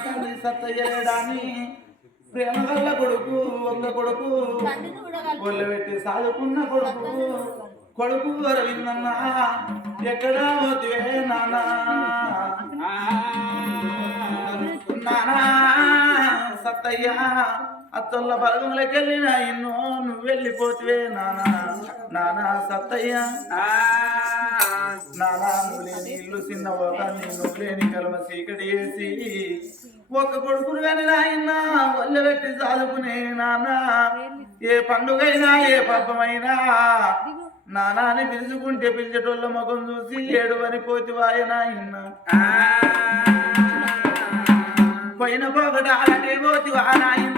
సత్తయ్యడాని ప్రేమ గల్ల కొడుకు ఒక్క కొడుకు ఒళ్ళు పెట్టి సాదుకున్న కొడుకు కొడుకు అరవిందన్నా ఎక్కడ పోతివే నానా నానా సత్తయ్య అత్తొల్ల బలగంలోకెళ్ళినా ఎన్నో నువ్వు వెళ్ళిపోతివే నానా నానా సత్తయ్య నానా నువ్వు లేని ఇల్లు చిన్న ఒక నువ్వు లేని కలమ చీకటి వేసి ఒక్క కొడుకును కానీ నాయన ఒళ్ళు పెట్టి చాలుకునే నాన్న ఏ పండుగైనా ఏ పబ్బమైనా నానాని పిలుచుకుంటే పిలిచేటోళ్ళ ముఖం చూసి ఏడు అని పోతివాయ నాయన పోయిన పోగడాలనే పోతివా నాయన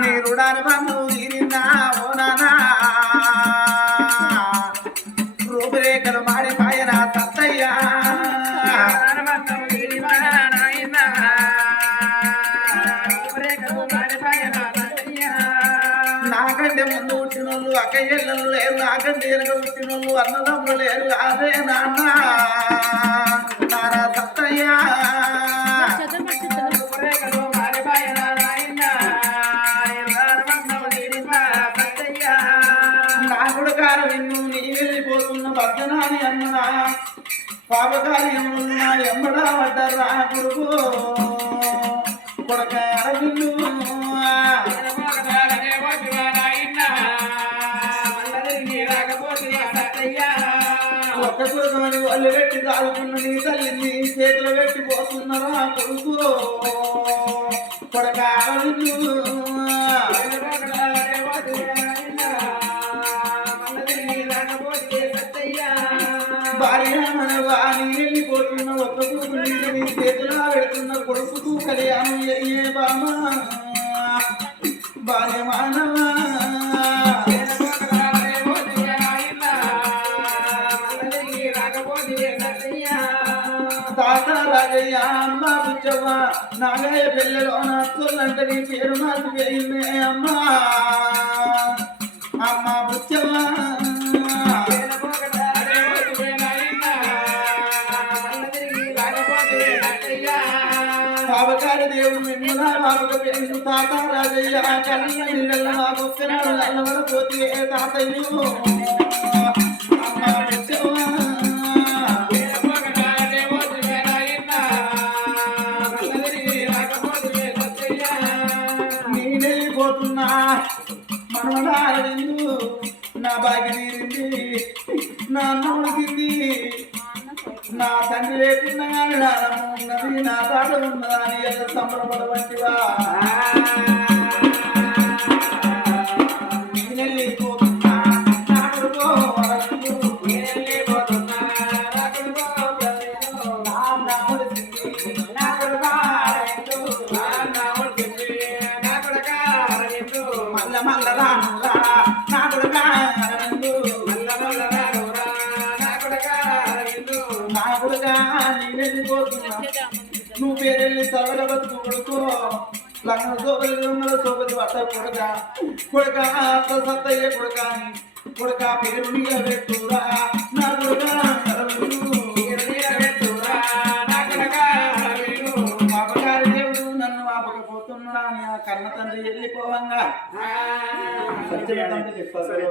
నీరుడాని బంధు తీరిందా ఓ నానా రూపురేఖలు మాడిపాయన సత్తయ్య నాకంటే ముందు పుట్టినోళ్ళు అక్కయ్యలు లేరు నాకంటే వెనక పుట్టినోళ్ళు అన్నదమ్ములు లేరు అదే నాన్న నారా సత్తయ్య నిన్ను నీ వెళ్ళిపోతున్న భక్తనాని అన్నదా పాపకార్యమున్నా ఎమ్మడా పడ్డరా కొడుకు కొడక అరవిల్లు ఒక్క కొడుకమని వాళ్ళు పెట్టి తాగుతున్న నీ తల్లిని చేతిలో పెట్టి పోతున్నారా కొడుకు కొడక అరవిల్లు భార్య మన వాణి వెళ్ళిపోతున్న ఒక్క కొడుకు నీ చేతిలో పెడుతున్న కొడుకు కళ్యాణం అయ్యే బామా భార్య మానవా తాత రాజయ్య అమ్మ బుచ్చవ్వ నాగయ్య పిల్లలు నచ్చులంటే నీ పేరు నాకు వేయిందే అమ్మా అమ్మ బుచ్చవ్వ బాబకారి దేవుడు మిమ్మల్ని బాబుకు పెంచు తాత రాజయ్య కళ్ళ నీళ్ళ మాకు ఒక్కనాడు నల్లవడ పోతే తాతయ్య అమ్మ బుచ్చవ్వ పోతున్నా మనవడారిందు నా బాగి తీరింది నా అన్న ఉడికింది నా తండ్రి లేకున్నా కానీ నానమ్మ ఉన్నది నా తాట ఉన్నదా అని ఎంత సంబరపడవంటివా వెళ్ళిపోతున్నా నా కొడుకో నువ్వు పేరెళ్ళి తలగ బతుకు కొడుకో లంగ సోపరి దొంగల సోపరి పట్ట కొడక కొడక అత్త సత్తయ్య కొడక కొడక పేరు నిలబెట్టురా నా కొడక పాపకారి దేవుడు నన్ను ఆపకపోతున్నాడా అని ఆ కన్న తండ్రి వెళ్ళిపోవంగా సత్యం తండ్రి చెప్తారు.